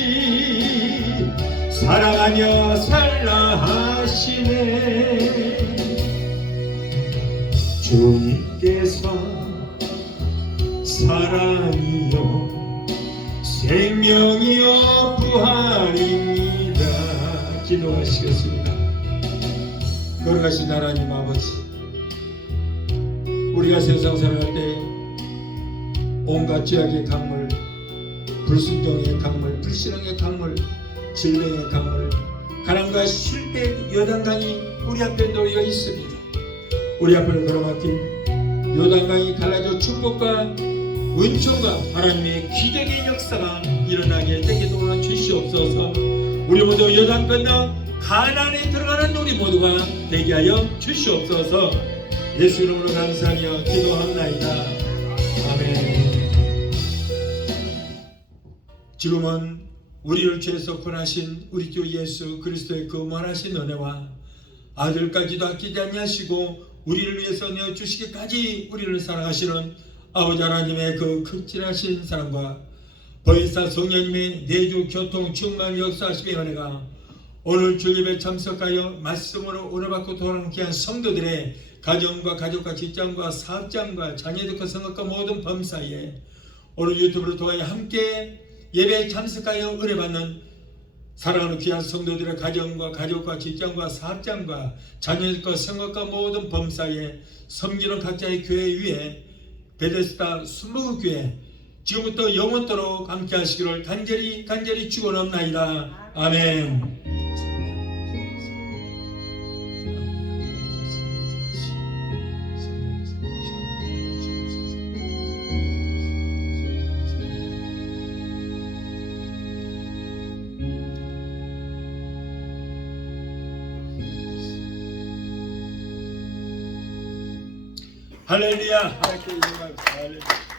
사랑하며 살라 하시네. 주님께서 사랑이요 생명이요 부활입니다. 기도하시겠습니다. 걸어가신 하나님 아버지, 우리가 세상 살아갈 때 온갖 죄악의 강물, 불순종의 강물, 불신앙의 강물, 질병의 강물, 가난과 실패의 요단강이 우리 앞에 놓여 있습니다. 우리 앞을 걸어막힌 요단강이 갈라져 축복과 은총과 하나님의 기적의 역사가 일어나게 되게 도와주시옵소서. 우리 모두 요단 건너 가나안에 들어가는 우리 모두가 되게 하여 주시옵소서. 예수 이름으로 감사하며 기도합나이다. 아멘. 지금은 우리를 죄에서 구원하신 우리 주 예수 그리스도의 그 무한하신 은혜와 아들까지도 아끼지 아니하시고 우리를 위해서 내어주시기까지 우리를 사랑하시는 아버지 하나님의 그 극진하신 사랑과 보혜사 성령님의 내주 교통 충만 역사하심의 은혜가 오늘 주일에 참석하여 말씀으로 은혜받고 돌아오는 귀한 성도들의 가정과 가족과 직장과 사업장과 자녀들과 성업과 모든 범사에 오늘 유튜브를 통하여 함께 예배에 참석하여 은혜받는 사랑하는 귀한 성도들의 가정과 가족과 직장과 사업장과 자녀들과 성업과 모든 범사에 섬기는 각자의 교회 위에 베데스다 순복음교회 지금부터 영원토록 함께 하시기를 간절히 축원합나이다. 아멘. 할렐루야. 할렐루야.